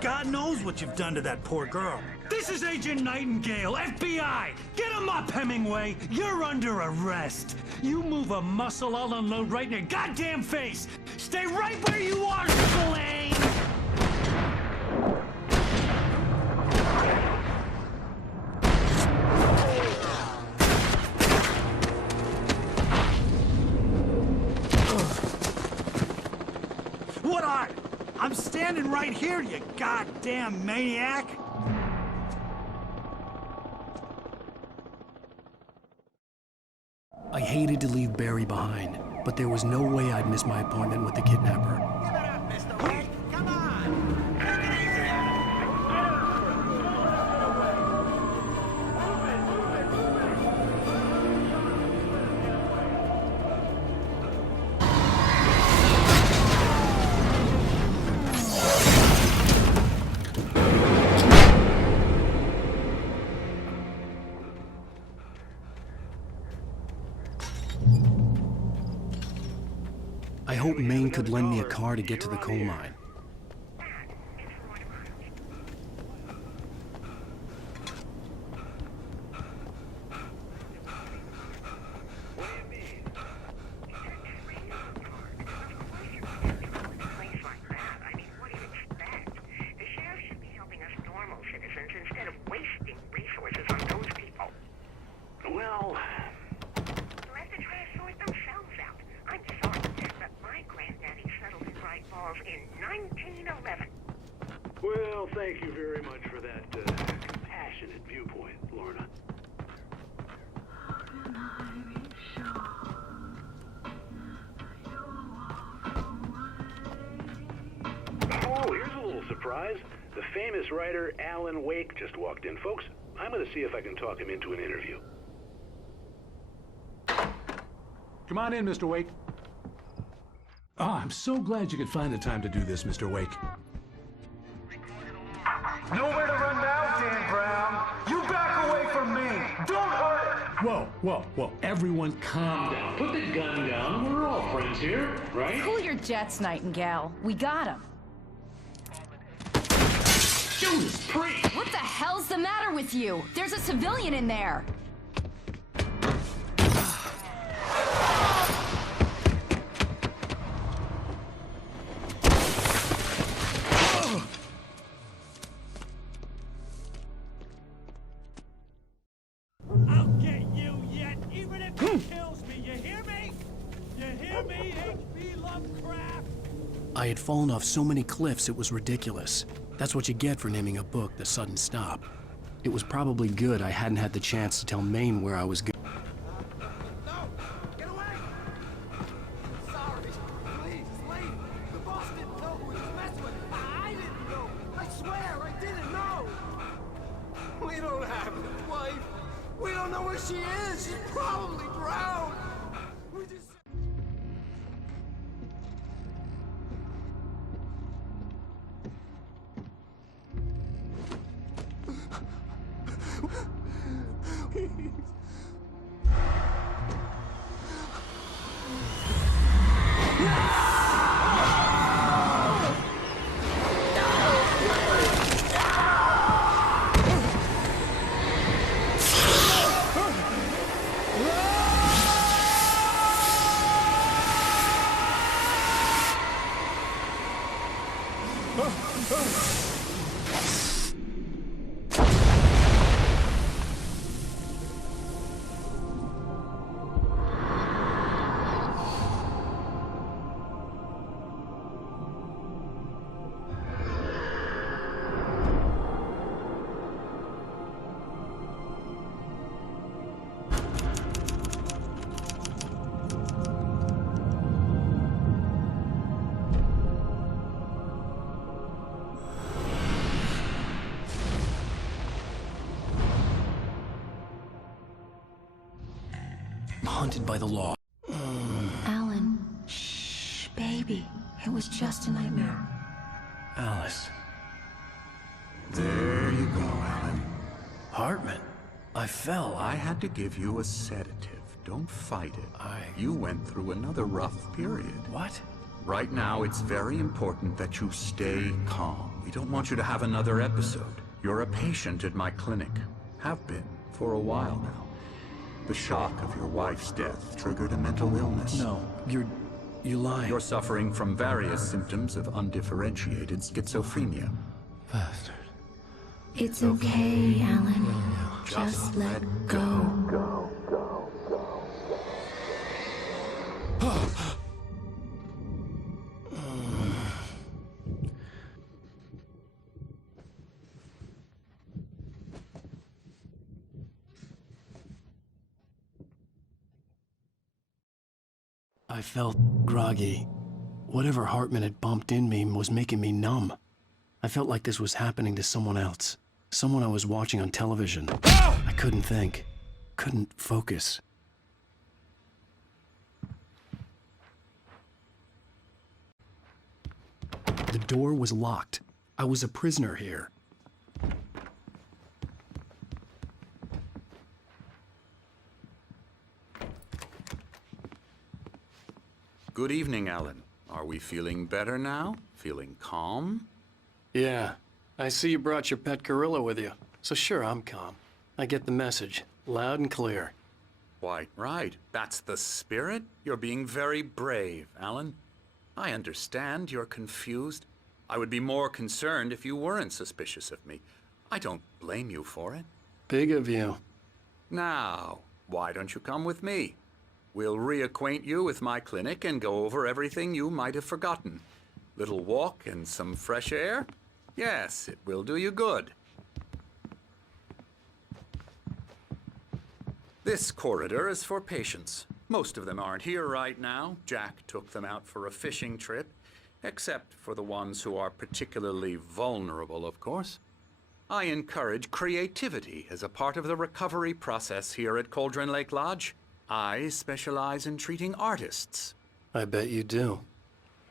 God knows what you've done to that poor girl. This is Agent Nightingale, FBI! Get him up, Hemingway! You're under arrest! You move a muscle, I'll unload right in your goddamn face! Stay right where you are, Slane! What are you? I'm standing right here, you goddamn maniac! I hated to leave Barry behind, but there was no way I'd miss my appointment with the kidnapper. Give it up, Mr. Wake! Come on! Take it easy! I hoped Maine could lend me a car to get to the coal mine. Well, thank you very much for that compassionate viewpoint, Lorna. Oh, here's a little surprise. The famous writer Alan Wake just walked in. Folks, I'm going to see if I can talk him into an interview. Come on in, Mr. Wake. Oh, I'm so glad you could find the time to do this, Mr. Wake. Nowhere to run now, Dan Brown. You back away from me. Don't hurt it. Whoa. Everyone calm down. Put the gun down. We're all friends here, right? Cool your jets, Nightingale. We got him. Judas Priest! What the hell's the matter with you? There's a civilian in there. I'll get you yet, even if he kills me. You hear me? You hear me, H.P. Lovecraft? I had fallen off so many cliffs it was ridiculous. That's what you get for naming a book The Sudden Stop. It was probably good I hadn't had the chance to tell Maine where I was going. No! Get away! Sorry. Please, leave. The boss didn't know who he was messing with. I didn't know. I swear, I didn't know. We don't have a wife. We don't know where she is. She's probably drowned. We just... Haunted by the law. Alan, shh, baby. It was just a nightmare. Alice. There you go, Alan. Hartman. I fell. I had to give you a sedative. Don't fight it. You went through another rough period. What? Right now, it's very important that you stay calm. We don't want you to have another episode. You're a patient at my clinic. Have been for a while now. The shock of your wife's death triggered a mental illness. No, you lying. You're suffering from various symptoms of undifferentiated schizophrenia. Bastard. It's okay, Alan. Just let go. I felt groggy. Whatever Hartman had bumped in me was making me numb. I felt like this was happening to someone else. Someone I was watching on television. I couldn't think. Couldn't focus. The door was locked. I was a prisoner here. Good evening, Alan. Are we feeling better now? Feeling calm? Yeah. I see you brought your pet gorilla with you. So sure, I'm calm. I get the message. Loud and clear. Why, right. That's the spirit. You're being very brave, Alan. I understand you're confused. I would be more concerned if you weren't suspicious of me. I don't blame you for it. Big of you. Now, why don't you come with me? We'll reacquaint you with my clinic and go over everything you might have forgotten. Little walk and some fresh air? Yes, it will do you good. This corridor is for patients. Most of them aren't here right now. Jack took them out for a fishing trip, except for the ones who are particularly vulnerable, of course. I encourage creativity as a part of the recovery process here at Cauldron Lake Lodge. I specialize in treating artists. I bet you do.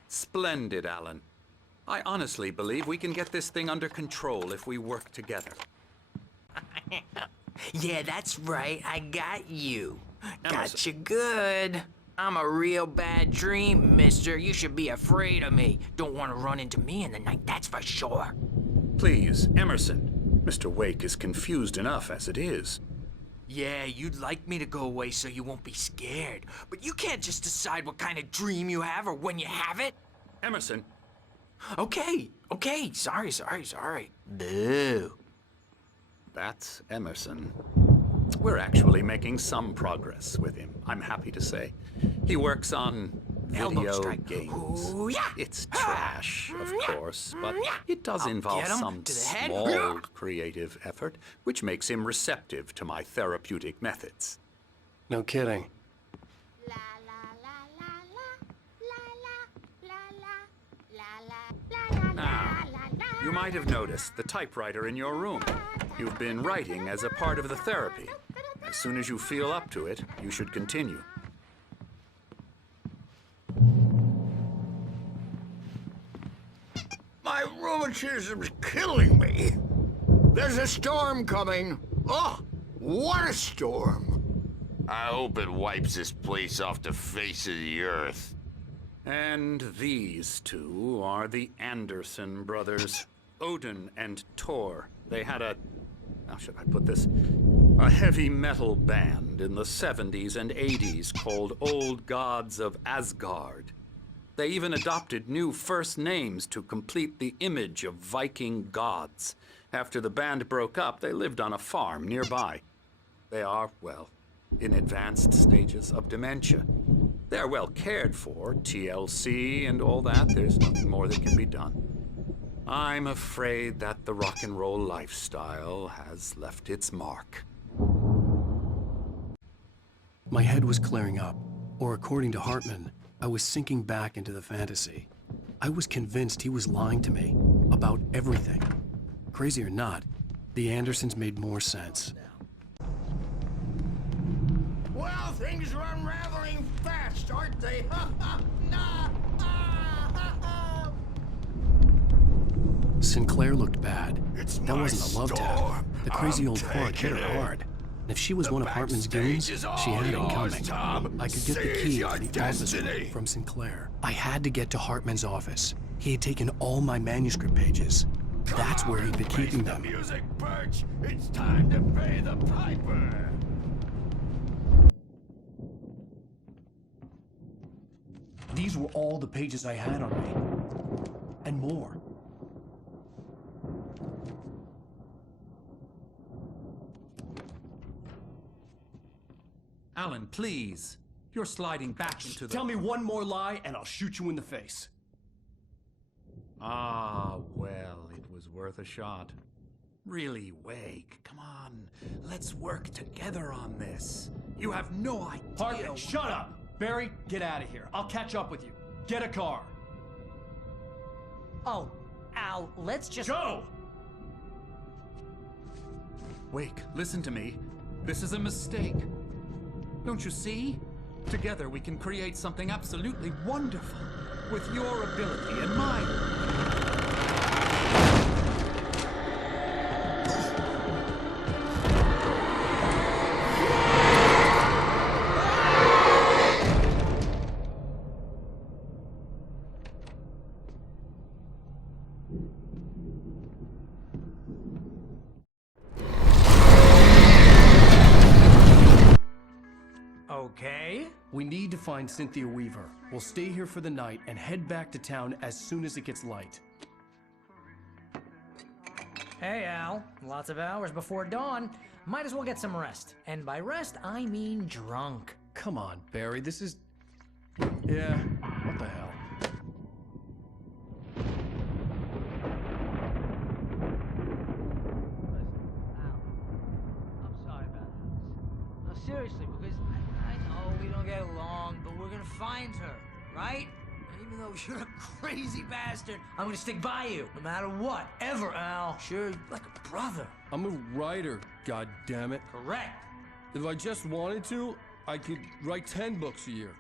Splendid, Alan. I honestly believe we can get this thing under control if we work together. Yeah, that's right. I got you. Emerson. Got you good. I'm a real bad dream, mister. You should be afraid of me. Don't want to run into me in the night, that's for sure. Please, Emerson. Mr. Wake is confused enough as it is. Yeah, you'd like me to go away so you won't be scared. But you can't just decide what kind of dream you have or when you have it. Emerson. Okay. Sorry. Boo. That's Emerson. We're actually making some progress with him, I'm happy to say. He works on Elbow video strike. games. Ooh, yeah. It's trash, of course, but it does I'll involve get him some to the head. small creative effort, which makes him receptive to my therapeutic methods. No kidding. Now, you might have noticed the typewriter in your room. You've been writing as a part of the therapy. As soon as you feel up to it, you should continue. My rheumatism's killing me. There's a storm coming. Oh, what a storm. I hope it wipes this place off the face of the earth. And these two are the Anderson brothers, Odin and Tor. They had how should I put this? A heavy metal band in the 70s and 80s called Old Gods of Asgard. They even adopted new first names to complete the image of Viking gods. After the band broke up, they lived on a farm nearby. They are, well, in advanced stages of dementia. They're well cared for, TLC and all that. There's nothing more that can be done. I'm afraid that the rock and roll lifestyle has left its mark. My head was clearing up, or according to Hartman, I was sinking back into the fantasy. I was convinced he was lying to me about everything. Crazy or not, the Andersons made more sense. Well, things are unraveling fast, aren't they? Sinclair looked bad. It's That my wasn't a love tap. storm. The crazy I'm old part hit taking her it. hard. If she was one of Hartman's goons, she had it coming. I could get the key to the office room from Sinclair. I had to get to Hartman's office. He had taken all my manuscript pages. That's where he'd been keeping them. Music, Birch! It's time to pay the piper! These were all the pages I had on me. And more. Alan, please. You're sliding back into the... Tell me one more lie and I'll shoot you in the face. Ah, well, it was worth a shot. Really, Wake, come on. Let's work together on this. You have no idea... Hartman, shut up! Barry, get out of here. I'll catch up with you. Get a car. Oh, Al, let's just... Go! Wake, listen to me. This is a mistake. Don't you see? Together we can create something absolutely wonderful. With your ability and mine. Okay. We need to find Cynthia Weaver. We'll stay here for the night and head back to town as soon as it gets light. Hey, Al. Lots of hours before dawn. Might as well get some rest. And by rest, I mean drunk. Come on, Barry, this is... Yeah, what the hell? I'm sorry about this. No, seriously, because I know we don't get along, but we're gonna find her, right? And even though you're a crazy bastard, I'm gonna stick by you, no matter what, ever, Al. Sure, like a brother. I'm a writer, goddammit. Correct. If I just wanted to, I could write 10 books a year.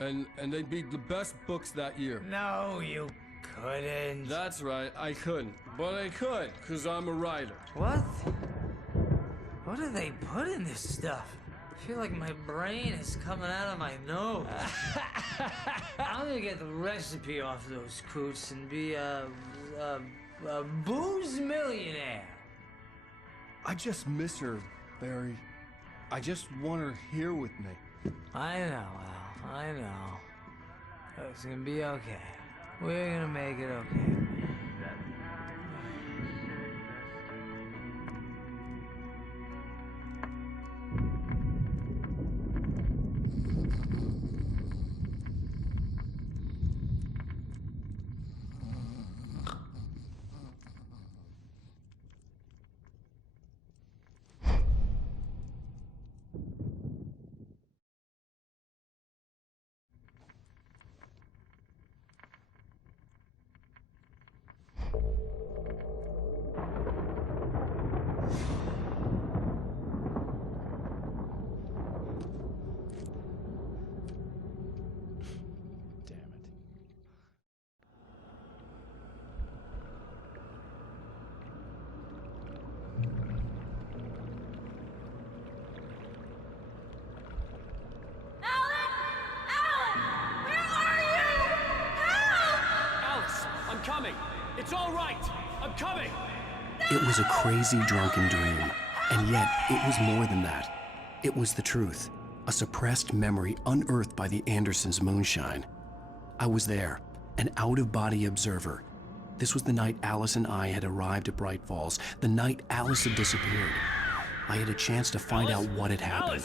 And they'd be the best books that year. No, you couldn't. That's right, I couldn't. But I could, because I'm a writer. What? What do they put in this stuff? I feel like my brain is coming out of my nose. I'm gonna get the recipe off those coots and be a booze millionaire. I just miss her, Barry. I just want her here with me. I know, Al. I know. It's gonna be okay. We're gonna make it okay. It's all right. I'm coming. It was a crazy, drunken dream. And yet, it was more than that. It was the truth. A suppressed memory unearthed by the Andersons' moonshine. I was there, an out-of-body observer. This was the night Alice and I had arrived at Bright Falls, the night Alice had disappeared. I had a chance to find out what had happened.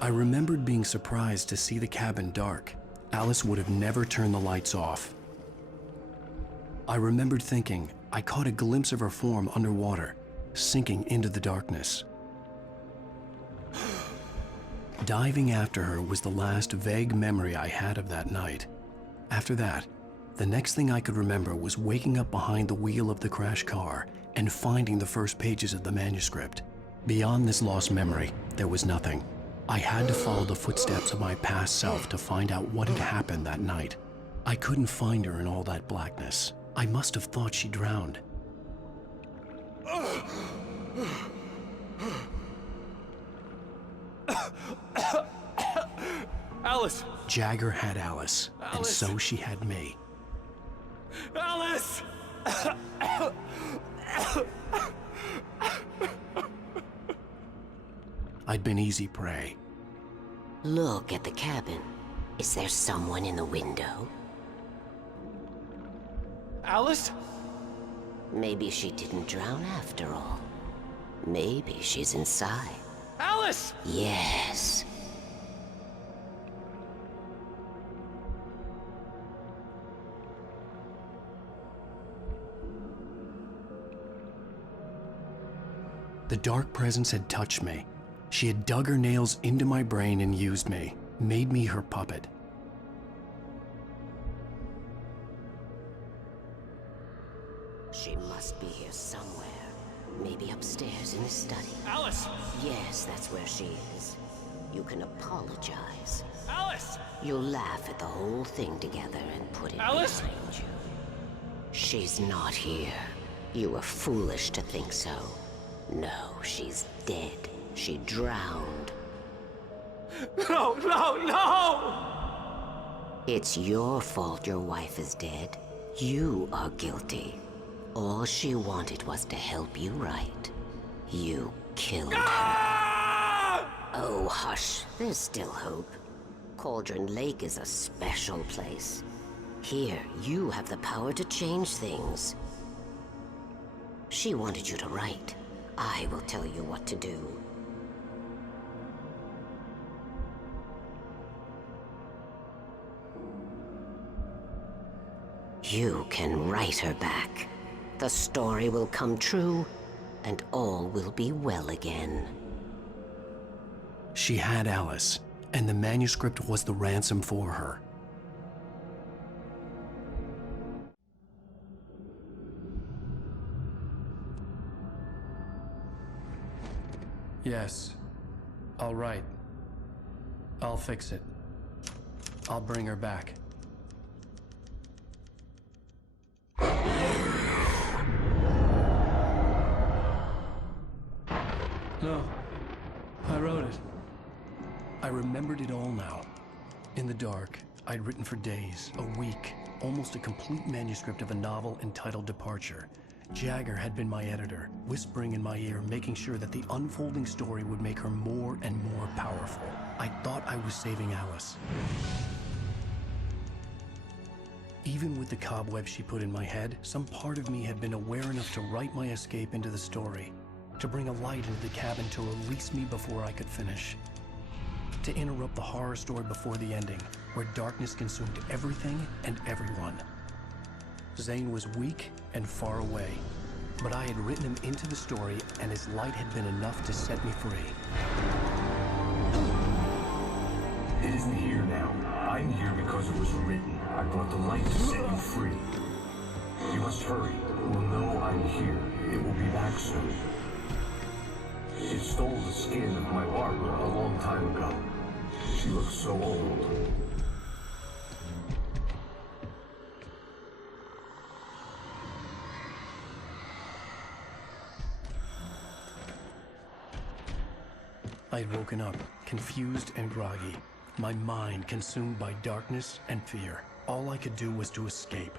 I remembered being surprised to see the cabin dark. Alice would have never turned the lights off. I remembered thinking I caught a glimpse of her form underwater, sinking into the darkness. Diving after her was the last vague memory I had of that night. After that, the next thing I could remember was waking up behind the wheel of the crashed car and finding the first pages of the manuscript. Beyond this lost memory, there was nothing. I had to follow the footsteps of my past self to find out what had happened that night. I couldn't find her in all that blackness. I must have thought she drowned. Alice! Jagger had Alice, and Alice! so she had me. Alice! I'd been easy prey. Look at the cabin. Is there someone in the window? Alice? Maybe she didn't drown after all. Maybe she's inside. Alice! Yes. The dark presence had touched me. She had dug her nails into my brain and used me, made me her puppet. She must be here somewhere. Maybe upstairs in the study. Alice! Yes, that's where she is. You can apologize. Alice! You'll laugh at the whole thing together and put it Alice? behind you. She's not here. You were foolish to think so. No, she's dead. She drowned. No, no, no! It's your fault your wife is dead. You are guilty. All she wanted was to help you right. You killed her. Oh, hush. There's still hope. Cauldron Lake is a special place. Here, you have the power to change things. She wanted you to write. I will tell you what to do. You can write her back. The story will come true, and all will be well again. She had Alice, and the manuscript was the ransom for her. Yes. All right. I'll fix it. I'll bring her back. No. I wrote it. I remembered it all now. In the dark, I'd written for days, a week, almost a complete manuscript of a novel entitled Departure. Jagger had been my editor, whispering in my ear, making sure that the unfolding story would make her more and more powerful. I thought I was saving Alice. Even with the cobwebs she put in my head, some part of me had been aware enough to write my escape into the story, to bring a light into the cabin to release me before I could finish, to interrupt the horror story before the ending, where darkness consumed everything and everyone. Zane was weak and far away, but I had written him into the story, and his light had been enough to set me free. It isn't here now. I'm here because it was written. I brought the light to set you free. You must hurry. It will know I'm here. It will be back soon. It stole the skin of my Barbara a long time ago. She looks so old. I'd woken up, confused and groggy, my mind consumed by darkness and fear. All I could do was to escape.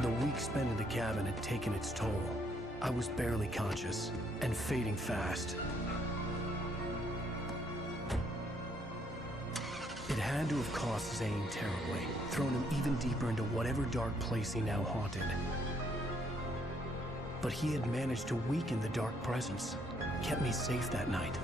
The week spent in the cabin had taken its toll. I was barely conscious, and fading fast. It had to have cost Zane terribly, thrown him even deeper into whatever dark place he now haunted. But he had managed to weaken the dark presence, kept me safe that night.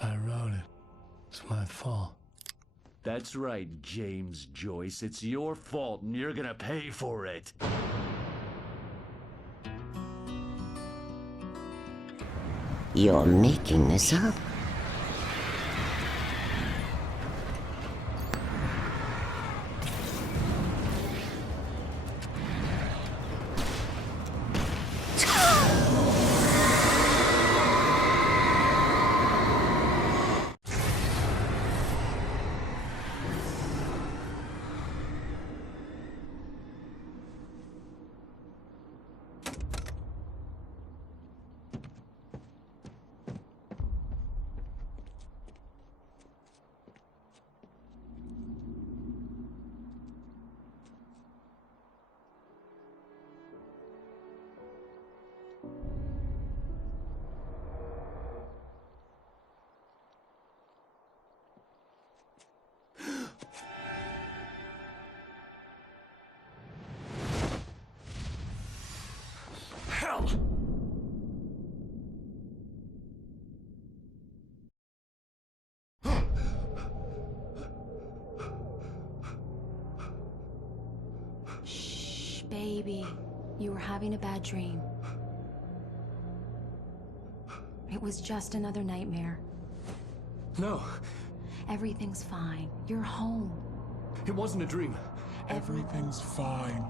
I wrote it. It's my fault. That's right, James Joyce. It's your fault, and you're gonna pay for it. You're making this up. Baby, you were having a bad dream. It was just another nightmare. No, Everything's fine. You're home. it wasn't a dream. Everything's fine.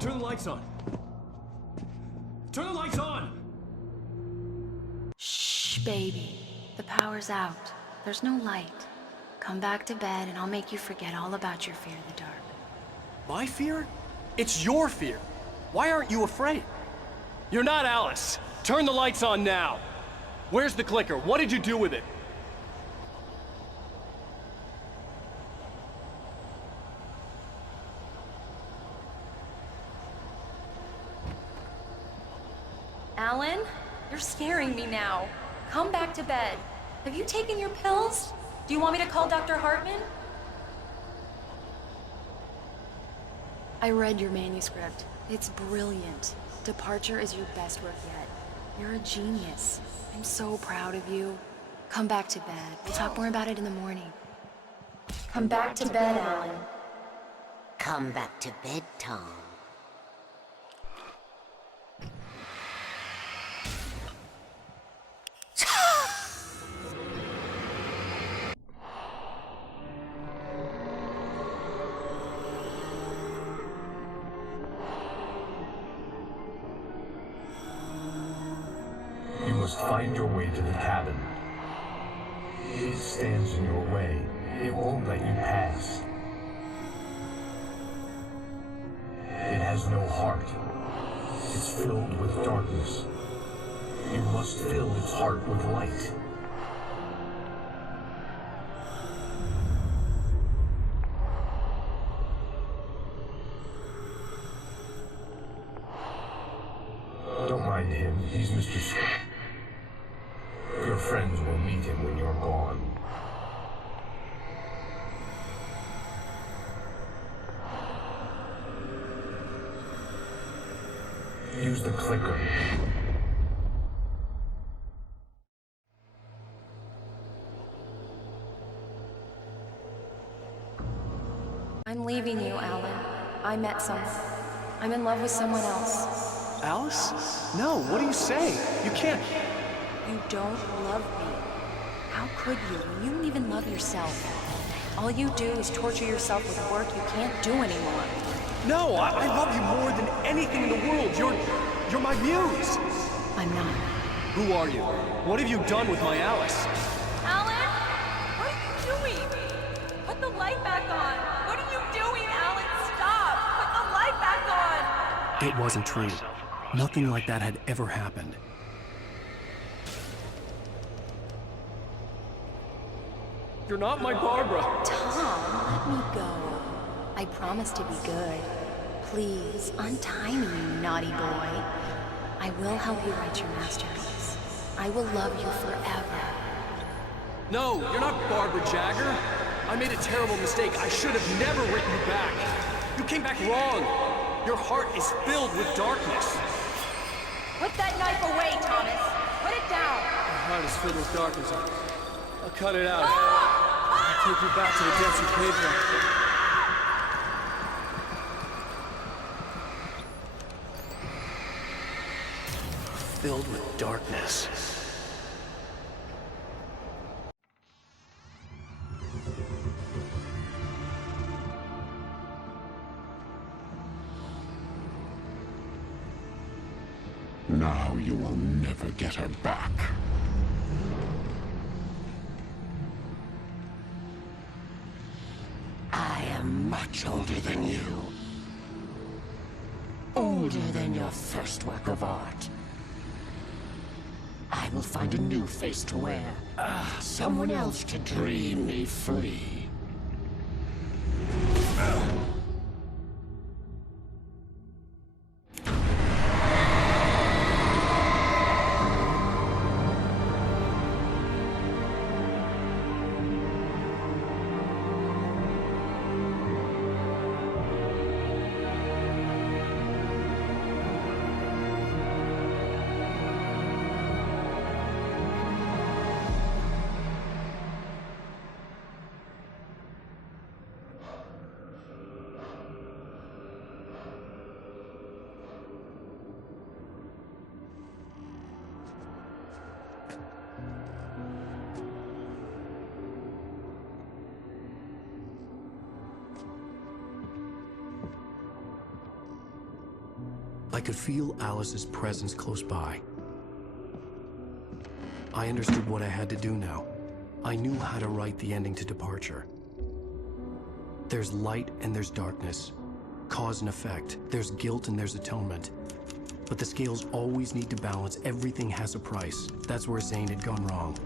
Turn the lights on. Turn the lights on! Shh, baby. The power's out. There's no light. Come back to bed and I'll make you forget all about your fear of the dark. My fear? It's your fear. Why aren't you afraid? You're not Alice. Turn the lights on now. Where's the clicker? What did you do with it? Alan, you're scaring me now. Come back to bed. Have you taken your pills? Do you want me to call Dr. Hartman? I read your manuscript. It's brilliant. Departure is your best work yet. You're a genius. I'm so proud of you. Come back to bed. We'll talk more about it in the morning. Come back to bed, Alan. Come back to bed, Tom. You must find your way to the cabin. It stands in your way. It won't let you pass. It has no heart. It's filled with darkness. You must fill its heart with light. Don't mind him. He's Mr. Your friends will meet him when you're gone. Use the clicker. I'm leaving you, Alan. I met someone. I'm in love with someone else. Alice? No, what do you say? You can't. You don't love me. How could you when you don't even love yourself? All you do is torture yourself with work you can't do anymore. No, I love you more than anything in the world. You're my muse. I'm not. Who are you? What have you done with my Alice? Alan? What are you doing? Put the light back on. What are you doing, Alan? Stop! Put the light back on! It wasn't true. Nothing like that had ever happened. You're not my Barbara. Tom, let me go. I promise to be good. Please, untie me, you naughty boy. I will help you write your masterpiece. I will love you forever. No, you're not Barbara Jagger. I made a terrible mistake. I should have never written you back. You came back wrong. Your heart is filled with darkness. Put that knife away, Thomas. Put it down. My heart is filled with darkness. I'll cut it out. I'll take you back to the depths you came from. Filled with darkness. Now you will never get her back. I am much older than you. Older than your first work of art. I will find a new face to wear. Someone else to dream me free. I could feel Alice's presence close by. I understood what I had to do now. I knew how to write the ending to Departure. There's light and there's darkness. Cause and effect. There's guilt and there's atonement. But the scales always need to balance. Everything has a price. That's where Zane had gone wrong.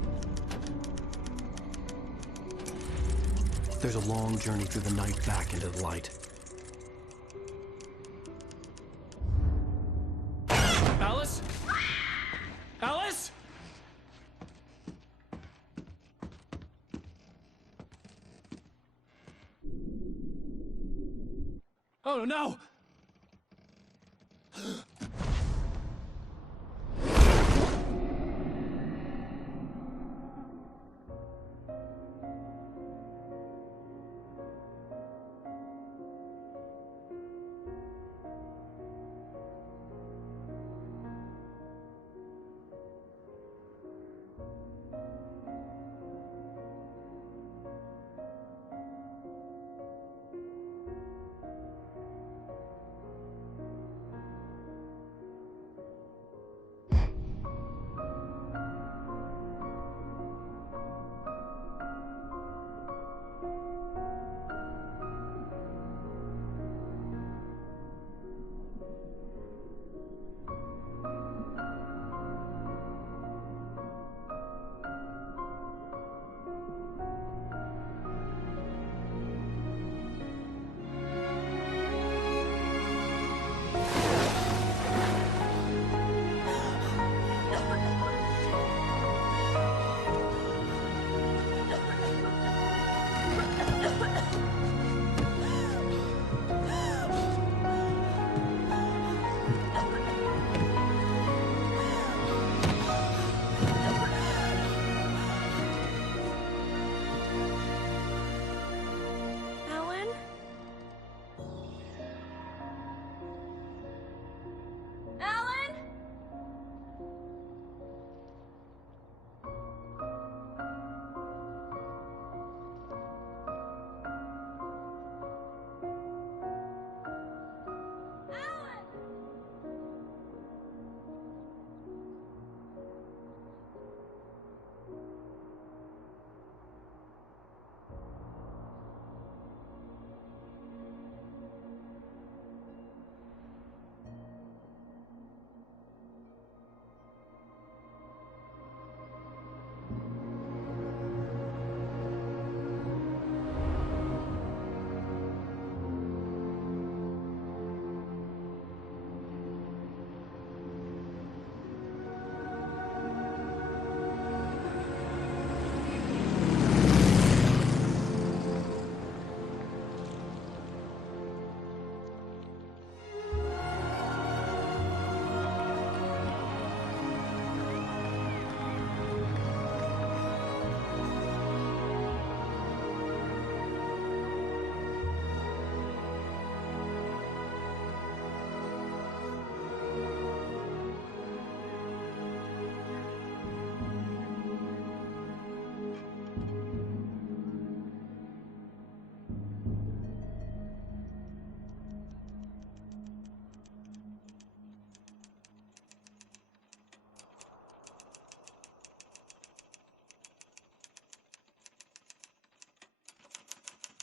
There's a long journey through the night back into the light. Alice? Alice? Oh no! Alan? Alan?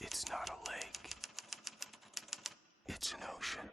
It's not a lake. It's an ocean.